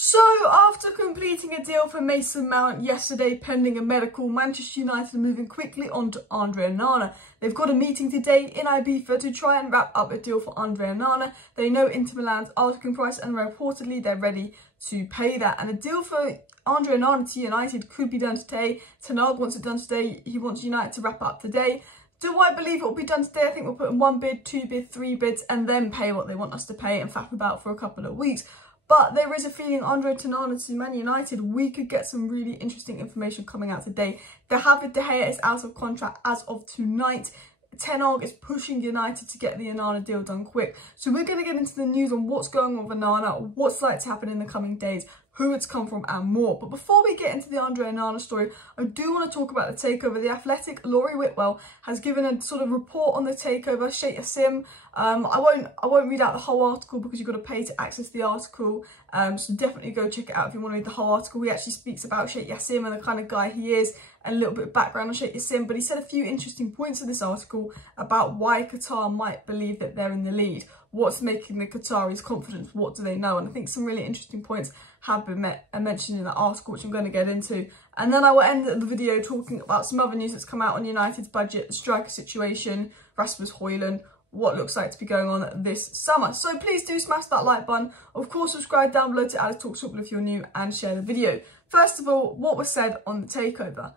So, after completing a deal for Mason Mount yesterday pending a medical, Manchester United are moving quickly on to Andre Onana. They've got a meeting today in Ibiza to try and wrap up a deal for Andre Onana. They know Inter Milan's asking price and reportedly they're ready to pay that. And a deal for Andre Onana to United could be done today. Ten Hag wants it done today. He wants United to wrap up today. Do I believe it will be done today? I think we'll put in 1 bid, 2 bid, 3 bids and then pay what they want us to pay and faff about for a couple of weeks. But there is a feeling Andre Onana to Man United, we could get some really interesting information coming out today. David De Gea is out of contract as of tonight. Ten Hag is pushing United to get the Onana deal done quick. So we're going to get into the news on what's going on with Onana, what's like to happen in the coming days, who it's come from and more. But before we get into the Andre Onana story, I do want to talk about the takeover. The Athletic, Laurie Whitwell, has given a sort of report on the takeover. Sheikh Jassim, I won't read out the whole article because you've got to pay to access the article. So definitely go check it out if you want to read the whole article. He actually speaks about Sheikh Jassim and the kind of guy he is, and a little bit of background on Sheikh Jassim. But he said a few interesting points in this article about why Qatar might believe that they're in the lead. What's making the Qataris confident? What do they know? And I think some really interesting points have been mentioned in that article, which I'm going to get into. And then I will end the video talking about some other news that's come out on United's budget, the striker situation, Rasmus Højlund, what looks like to be going on this summer. So please do smash that like button. Of course, subscribe down below to Alice Talks Football if you're new and share the video. First of all, what was said on the takeover.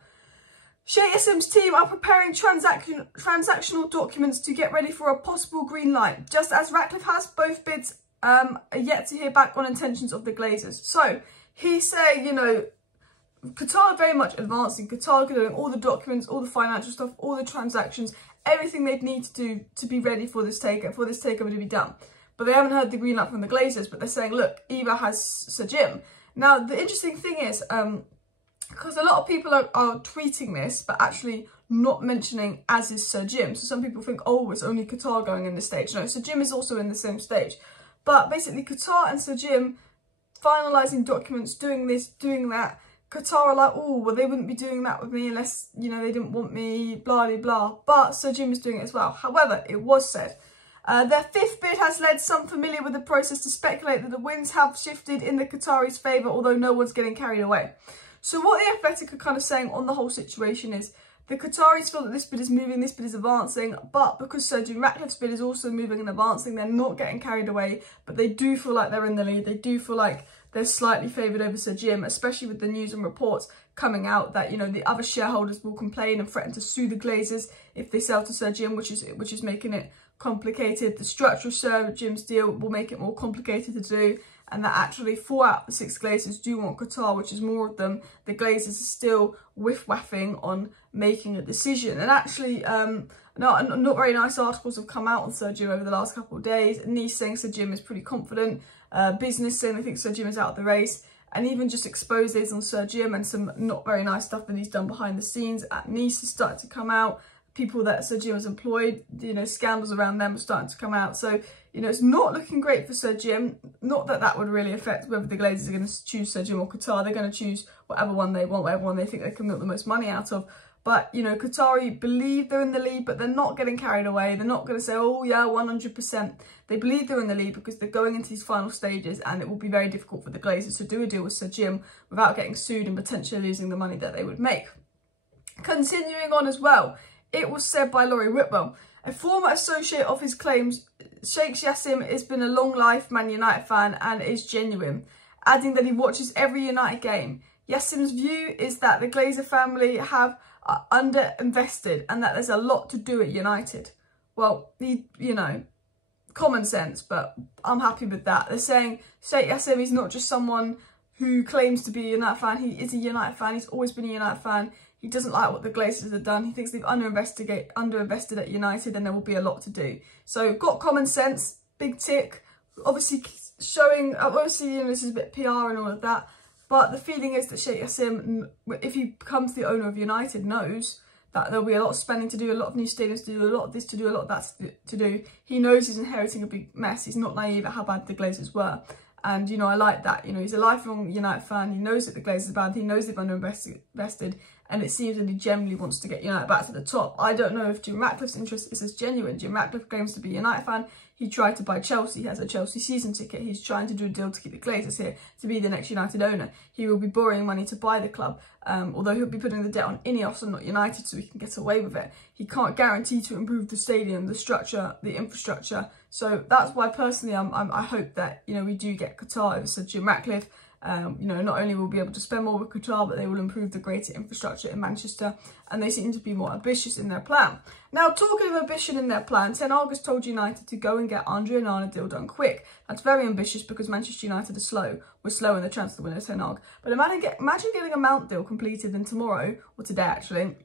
Sheikh Jassim's team are preparing transactional documents to get ready for a possible green light. Just as Ratcliffe has, both bids are yet to hear back on intentions of the Glazers. So he's saying, you know, Qatar are very much advancing. Qatar are doing all the documents, all the financial stuff, all the transactions, everything they'd need to do to be ready for this takeover to be done. But they haven't heard the green light from the Glazers, but they're saying, look, Eva has Sir Jim. Now, the interesting thing is, because a lot of people are tweeting this, but actually not mentioning as is Sir Jim. So some people think, oh, it's only Qatar going in this stage. No, Sir Jim is also in the same stage. But basically, Qatar and Sir Jim finalising documents, doing this, doing that. Qatar are like, oh, well, they wouldn't be doing that with me unless, you know, they didn't want me, blah, blah, blah. But Sir Jim is doing it as well. However, it was said, their fifth bid has led some familiar with the process to speculate that the winds have shifted in the Qataris' favour, although no one's getting carried away. So what the Athletic are kind of saying on the whole situation is the Qataris feel that this bid is moving, this bid is advancing, but because Sir Jim Ratcliffe's bid is also moving and advancing, they're not getting carried away, but they do feel like they're in the lead. They do feel like they're slightly favoured over Sir Jim, especially with the news and reports coming out that, you know, the other shareholders will complain and threaten to sue the Glazers if they sell to Sir Jim, which is making it complicated. The structure of Sir Jim's deal will make it more complicated to do, and that actually 4 out of the 6 Glazers do want Qatar, which is more of them. The Glazers are still whiff-waffing on making a decision. And actually, not very nice articles have come out on Sir Jim over the last couple of days. Nice saying Sir Jim is pretty confident. Business saying they think Sir Jim is out of the race. And even just exposes on Sir Jim and some not very nice stuff that he's done behind the scenes at Nice has started to come out. People that Sir Jim has employed, you know, scandals around them are starting to come out. So, you know, it's not looking great for Sir Jim. Not that that would really affect whether the Glazers are going to choose Sir Jim or Qatar. They're going to choose whatever one they want, whatever one they think they can milk the most money out of. But, you know, Qatari believe they're in the lead, but they're not getting carried away. They're not going to say, oh, yeah, 100%. They believe they're in the lead because they're going into these final stages, and it will be very difficult for the Glazers to do a deal with Sir Jim without getting sued and potentially losing the money that they would make. Continuing on as well, it was said by Laurie Whitwell, a former associate of his claims, Sheikh Jassim has been a long life Man United fan and is genuine, adding that he watches every United game. Jassim's view is that the Glazer family have underinvested and that there's a lot to do at United. Well, you know, common sense, but I'm happy with that. They're saying Sheikh Jassim is not just someone who claims to be a United fan. He is a United fan. He's always been a United fan. He doesn't like what the Glazers have done. He thinks they've underinvested at United and there will be a lot to do. So got common sense, big tick. Obviously showing, obviously, you know, this is a bit PR and all of that. But the feeling is that Sheikh Jassim, if he becomes the owner of United, knows that there'll be a lot of spending to do, a lot of new stadiums to do, a lot of this to do, a lot of that to do. He knows he's inheriting a big mess. He's not naive at how bad the Glazers were. And, you know, I like that. You know, he's a lifelong United fan. He knows that the Glazers are bad. He knows they've underinvested. And it seems that he generally wants to get United back to the top. I don't know if Jim Ratcliffe's interest is as genuine. Jim Ratcliffe claims to be a United fan. he tried to buy Chelsea. He has a Chelsea season ticket. He's trying to do a deal to keep the Glazers here, to be the next United owner. He will be borrowing money to buy the club, although he'll be putting the debt on Ineos and not United, so he can get away with it. He can't guarantee to improve the stadium, the structure, the infrastructure. So that's why personally I hope that, you know, we do get Qatar over Sir Jim Ratcliffe. You know, not only will we be able to spend more with Qatar, but they will improve the greater infrastructure in Manchester, and they seem to be more ambitious in their plan. Now, talking of ambition in their plan, Ten Hag has told United to go and get Andre Onana deal done quick. That's very ambitious because Manchester United are slow. We're slow in the transfer window, Ten Hag. But imagine getting a Mount deal completed then tomorrow, or today actually.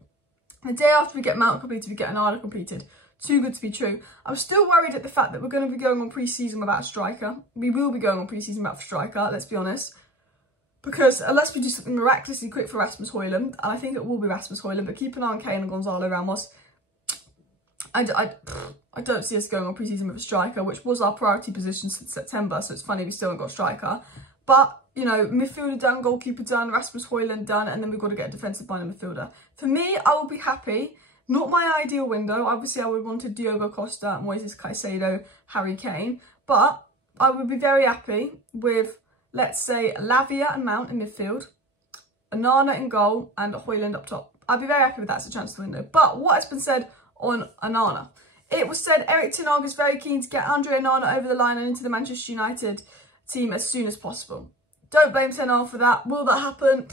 The day after we get Mount completed, we get Onana completed. Too good to be true. I'm still worried at the fact that we're going to be going on pre-season without a striker. We will be going on pre-season without a striker, let's be honest. Because unless we do something miraculously quick for Rasmus Højlund, and I think it will be Rasmus Højlund, but keep an eye on Kane and Gonzalo Ramos. I don't see us going on pre-season with a striker, which was our priority position since September, so it's funny we still haven't got a striker. But, you know, midfielder done, goalkeeper done, Rasmus Højlund done, and then we've got to get a defensive minded midfielder. For me, I will be happy. Not my ideal window. Obviously, I would want a Diogo Costa, Moises Caicedo, Harry Kane. But I would be very happy with, let's say, Lavia and Mount in midfield, Onana in goal, and Højlund up top. I'd be very happy with that as a transfer window. But what has been said on Onana? It was said Erik ten Hag is very keen to get Andre Onana over the line and into the Manchester United team as soon as possible. Don't blame Ten Hag for that. Will that happen?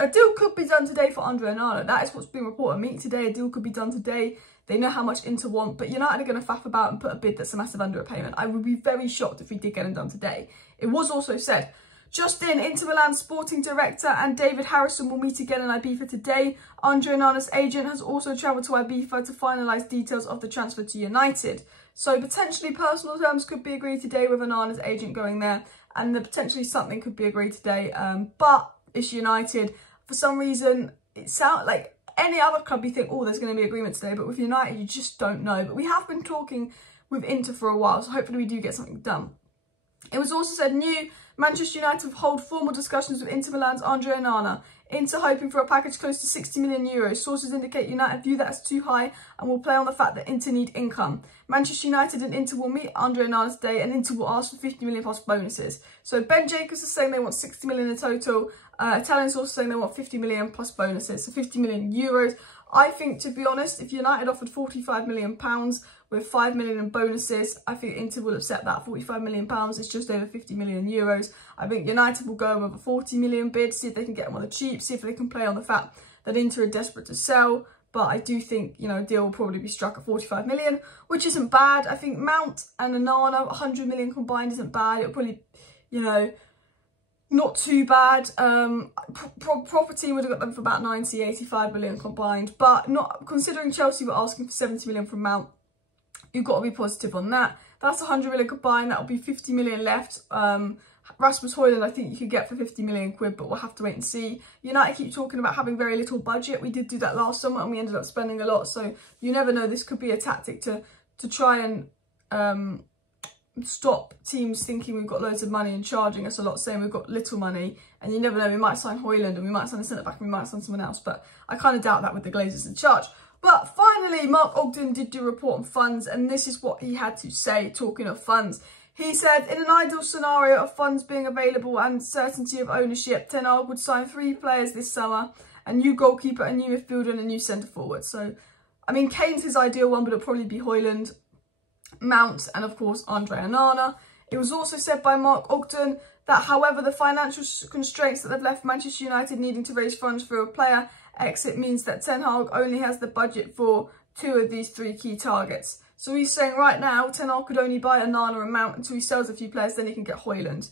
A deal could be done today for Andre Onana. That is what's been reported. Meet today, a deal could be done today. They know how much Inter want, but United are going to faff about and put a bid that's a massive underpayment. I would be very shocked if we did get him done today. It was also said, just in, Inter Milan sporting director and David Harrison will meet again in Ibiza today. Andre Onana's agent has also travelled to Ibiza to finalise details of the transfer to United. So potentially personal terms could be agreed today with Onana's agent going there, and potentially something could be agreed today. But it's United. For some reason, it sounds like any other club you think, oh, there's going to be agreement today, but with United, you just don't know. But we have been talking with Inter for a while, so hopefully we do get something done. It was also said new Manchester United hold formal discussions with Inter Milan's Andre Onana. Inter hoping for a package close to €60 million. Sources indicate United view that as too high and will play on the fact that Inter need income. Manchester United and Inter will meet Andre Onana today, and Inter will ask for 50 million plus bonuses. So Ben Jacobs is saying they want 60 million in total. Italian sources saying they want 50 million plus bonuses, so 50 million euros. I think, to be honest, if United offered £45 million with 5 million in bonuses, I think Inter will accept that. £45 million is just over 50 million euros. I think United will go with a 40 million bid, see if they can get them on the cheap, see if they can play on the fact that Inter are desperate to sell. But I do think, you know, a deal will probably be struck at 45 million, which isn't bad. I think Mount and Onana, 100 million combined isn't bad. It'll probably, you know, not too bad. Property would have got them for about 90, 85 million combined. But not considering Chelsea were asking for 70 million from Mount, you've got to be positive on that. That's 100 million combined. That'll be 50 million left. Rasmus Højlund, I think you could get for 50 million quid, but we'll have to wait and see. United keep talking about having very little budget. We did do that last summer and we ended up spending a lot. So you never know. This could be a tactic to try and stop teams thinking we've got loads of money and charging us a lot, saying we've got little money. And you never know, we might sign Højlund and we might sign a centre-back and we might sign someone else. But I kind of doubt that with the Glazers in charge. But finally, Mark Ogden did do a report on funds, and this is what he had to say, talking of funds. He said, in an ideal scenario of funds being available and certainty of ownership, Ten Hag would sign 3 players this summer, a new goalkeeper, a new midfielder and a new centre-forward. So, I mean, Kane's his ideal one, but it'll probably be Højlund, Mount and, of course, Andre Onana. It was also said by Mark Ogden that, however, the financial constraints that have left Manchester United needing to raise funds for a player exit means that Ten Hag only has the budget for 2 of these 3 key targets. So he's saying right now, Ten Hag could only buy Onana and Mount until he sells a few players, then he can get Højlund.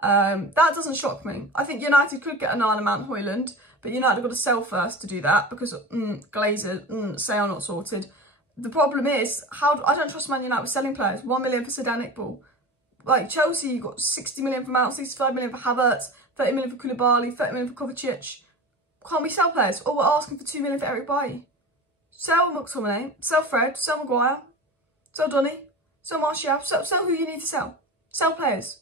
That doesn't shock me. I think United could get Onana, Mount, Højlund, but United have got to sell first to do that because Glazer, sale not sorted. The problem is, I don't trust Man United with selling players. 1 million for Sedan Iqbal. Like Chelsea, you got 60 million for Mount, 65 million for Havertz, 30 million for Koulibaly, 30 million for Kovacic. Can't we sell players? Or we're asking for 2 million for Eric Bailly. Sell McTominay, sell Fred, sell Maguire, sell Donny, sell Martial, sell who you need to sell. Sell players.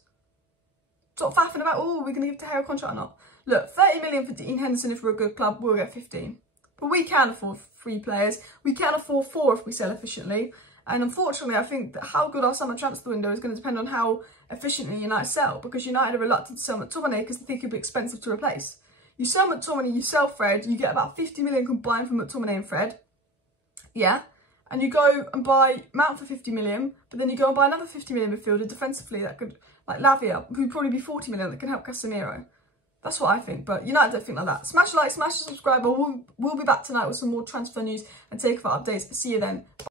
Stop faffing about, oh, we're going to give De Gea a contract or not. Look, 30 million for Dean Henderson if we're a good club, we'll get 15. But we can afford 3 players. We can afford 4 if we sell efficiently. And unfortunately, I think that how good our summer transfer window is going to depend on how efficiently United sell, because United are reluctant to sell McTominay because they think it'll be expensive to replace. You sell McTominay, you sell Fred, you get about 50 million combined for McTominay and Fred. Yeah. And you go and buy Mount for 50 million, but then you go and buy another 50 million midfielder defensively that could, like Lavia, who'd probably be 40 million, that can help Casemiro. That's what I think, but United don't think like that. Smash a like, smash a subscribe. We'll be back tonight with some more transfer news and takeover updates. See you then.